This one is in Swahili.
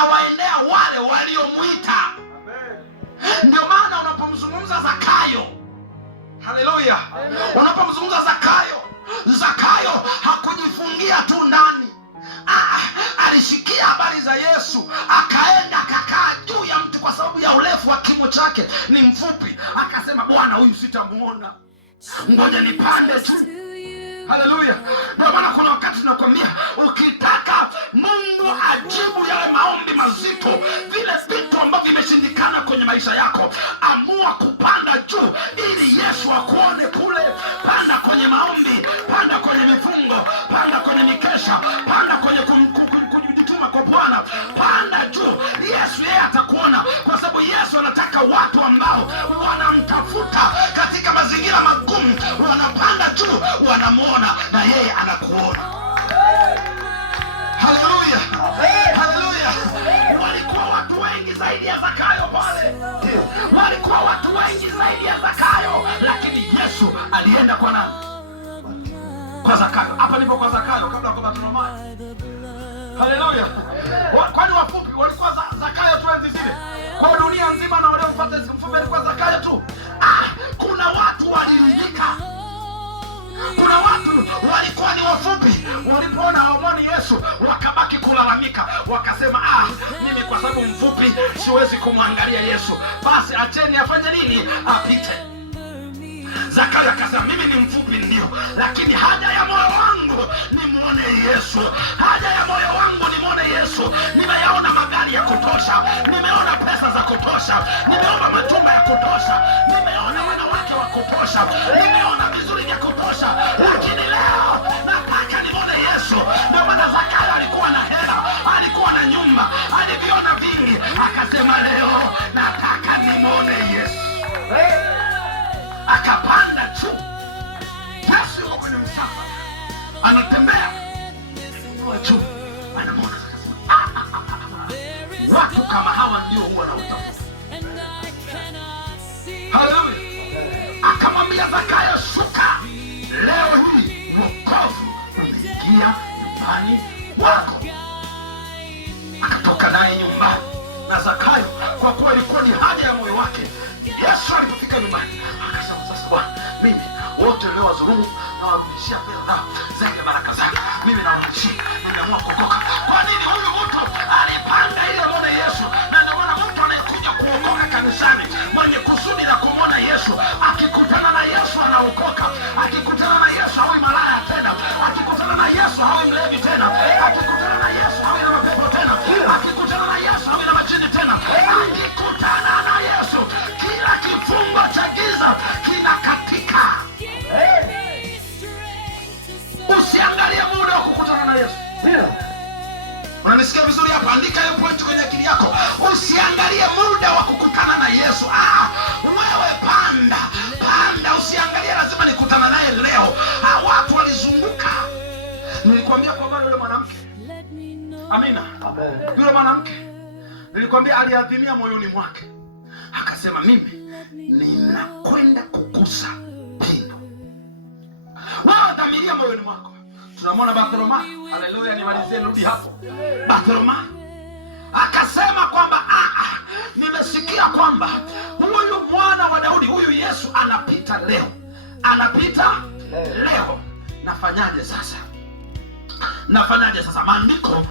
anawaendea wale waliomuita. Ndio maana unapomzungumza Zakayo, haleluya, unapomzungumza Zakayo hakujifungia tu ndani. Alishikia habari za Yesu, akaenda akakaa juu ya mti kwa sababu ya urefu wa kimo chake, ni mfupi. Akasema, Bwana, huyu sitamuona, ngoja nipande tu. Haleluya. Ndio maana kuna wakati tunakwambia, ukitaka Mungu ajibu yale maombi mazito, vile vitu ambavyo vimeshindikana kwenye maisha yako, amua kupanda juu ili Yesu akuone kule. Panda kwenye maombi, panda kwenye mifungo, panda kwenye mikesha, panda kwenye kujituma kwa Bwana, panda juu. Yesu yeye atakuona, kwa sababu Yesu anataka watu ambao wanamtafuta katika mazingira magumu, wanapanda juu, wanamuona na yeye anakuona. Haleluya, haleluya. Walikuwa watu wengi zaidi ya Zakayo pale, walikuwa watu wengi zaidi ya Zakayo, lakini Yesu alienda kwa nani? Kwa Zakayo. Hapa nipo kwa Zakayo kabla kwa Bartimayo. Haleluya. Kwani wafupi walikuwa Zakayo tu enzi zile? Kwa dunia nzima na wale mfuate mfupi alikuwa Zakayo tu? Kuna watu waliridhika. Kuna watu walikuwa ni wafupi, walipoona hawamwoni Yesu wakabaki kulalamika, wakasema, mimi kwa sababu mfupi siwezi kumwangalia Yesu, basi acheni afanye nini? Apite. Zakayo akasema, mimi ni mfupi ndio, lakini haja ya moyo wangu ni muone Yesu. Haja ya moyo wangu ni muone Yesu. Nimeyaona magari ya kutosha, nimeona pesa za kutosha, nimeona majumba ya kutosha, nimeona wanawake wa kutosha, nimeona vizuri vya kutosha, lakini leo nataka nimuone Yesu. Ndio maana Zakayo alikuwa na hela, alikuwa na nyumba, aliviona vingi, akasema, leo nataka nimuone Yesu. Akapanda juu. Yesu yuko kwenye msafara, anatembea kwa juu, anamwona. Watu kama hawa ndio huwa na utafuta. Haleluya. Akamwambia Zakayo, shuka, leo hii wokovu umeingia nyumbani mwako. Akatoka naye nyumbani, na Zakayo kwa kuwa ilikuwa ni haja ya moyo wake, Yesu alipofika nyumbani akasema, sasa Bwana, mimi wote leo wazulumu na warudishia fedha zake, baraka zake, mimi nawarudishia, nimeamua kuokoka. Kwa nini? Huyu mtu alipanda ili amwone Yesu. Na ndio maana mtu anayekuja kuokoka kanisani, mwenye kusudi la kumwona Yesu, akikutana na Yesu anaokoka. Akikutana na Yesu hawi malaya tena, akikutana na Yesu hawi mlevi tena, akikutana na Yesu hawi na mapepo tena, akikutana na Yesu hawi na majini tena. Akikutana na Yesu, kila kifungo cha giza kinakatika. Usiangalie muda wa kukutana na Yesu. Unanisikia vizuri hapa? Andika hiyo point kwenye akili yako. Usiangalie muda wa kukutana na Yesu. Wewe panda. Usiangalie lazima nikutana naye leo. Watu walizunguka. Nilikwambia kwa maana yule mwanamke. Amina. Yule mwanamke nilikwambia aliadhimia moyoni mwake, akasema, mimi ninakwenda kugusa pindo. Wewe dhamiria moyoni mwako. Tunamwona Bartimayo. Haleluya, nimalizie nirudi hapo. Bartimayo akasema kwamba nimesikia kwamba huyu mwana wa Daudi, huyu Yesu anapita leo. Anapita leo. Nafanyaje sasa? Maandiko